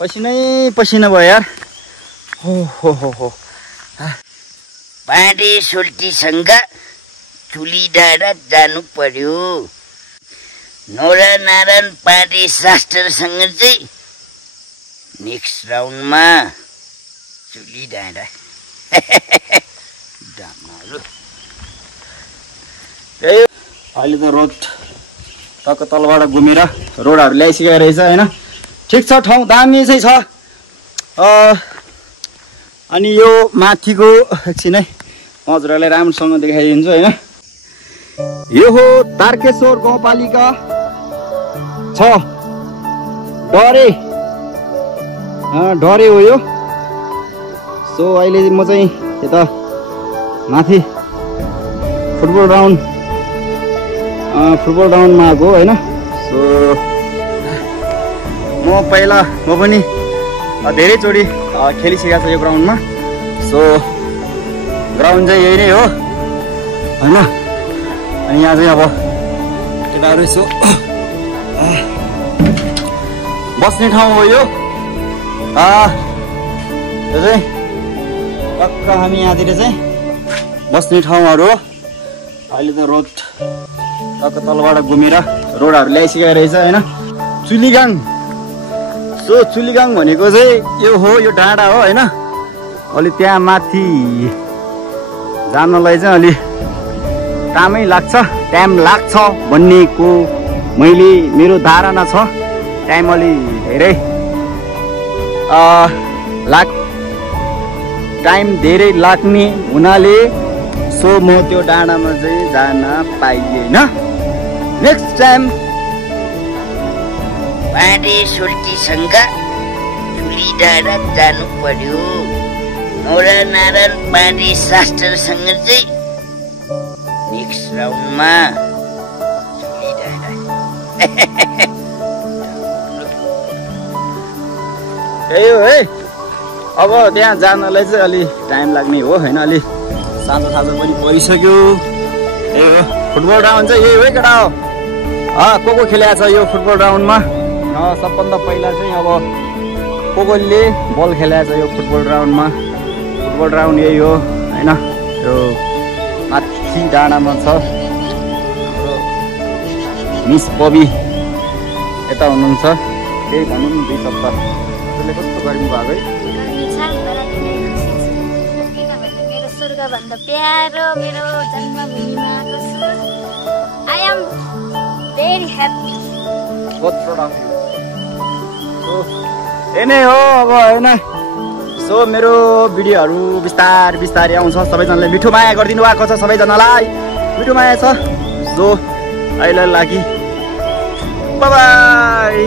पसिनै पसिना भयो यार। हो पाँडे सोल्टीसँग चुली डाँडा जानु पर्यो। नोरा नारायण पाँडे शास्त्रसँग चाहिँ नेक्स्ट राउन्डमा चुली डाँडा। अहिले त रोड टक्क तलबाट घुमेर रोडहरू ल्याइसकेको रहेछ होइन। ठिक छ, ठाउँ दामी चाहिँ छ। अनि यो माथिको एकछिन है म हजुरहरूलाई राम्रोसँग देखाइदिन्छु होइन। यो हो तारकेश्वर गाउँपालिका 6 डरे हो यो। सो अहिले म चाहिँ यता माथि फुटबल ग्राउन्डमा आएको होइन। सो म पनि धेरैचोटि खेलिसकेको छ यो ग्राउन्डमा। सो ग्राउन्ड चाहिँ यही नै हो होइन। अनि यहाँ चाहिँ अब केटाहरू यसो बस्ने ठाउँ हो यो। यो चाहिँ टक्क हामी यहाँतिर चाहिँ बस्ने ठाउँहरू हो। अहिले त रोड टक्क तलबाट घुमेर रोडहरू ल्याइसकेको रहेछ होइन। चुलीगाङ। सो चुलीगाङ भनेको चाहिँ यो हो, यो डाँडा हो होइन। अलि त्यहाँ माथि जानलाई चाहिँ अलि टाइम लाग्छ भन्नेको मेरो धारणा छ। टाइम अलि धेरै धेरै लाग्ने हुनाले सो म त्यो डाँडामा चाहिँ जान पाइएन। नेक्स्ट टाइम पाँडे सोल्टीसँग चुली डाँडा जानु पर्यो। नोरा नारायण पाँडे शास्त्रसँग चाहिँ नेक्स्ट राउन्डमा चुली डाँडा। त्यही हो है। अब त्यहाँ जानलाई चाहिँ अलि टाइम लाग्ने हो होइन। अलि साँझ पनि परिसक्यो। त्यही हो, फुटबल ग्राउन्ड चाहिँ यही हो केटा हो। को खेलेको छ यो फुटबल ग्राउन्डमा? सबभन्दा पहिला चाहिँ अब कोले बल खेलेको छ यो फुटबल ग्राउन्डमा। फुटबल ग्राउन्ड यही हो होइन। यो माथि डाँडामा छ। मिस बबी यता हुनुहुन्छ। केही भनौँ न 2 सप्ताह कस्तो गर्मी भएको है। मेरो स्वर्गभन्दा प्यारो मेरो जन्मभूमिमा आएको छु। I am very happy. नै हो अब होइन। सो मेरो भिडियोहरू बिस्तारै आउँछ। सबैजनाले मिठो माया गरिदिनु भएको छ। सबैजनालाई मिठो माया छ। सो अहिले लागि बाई बाई।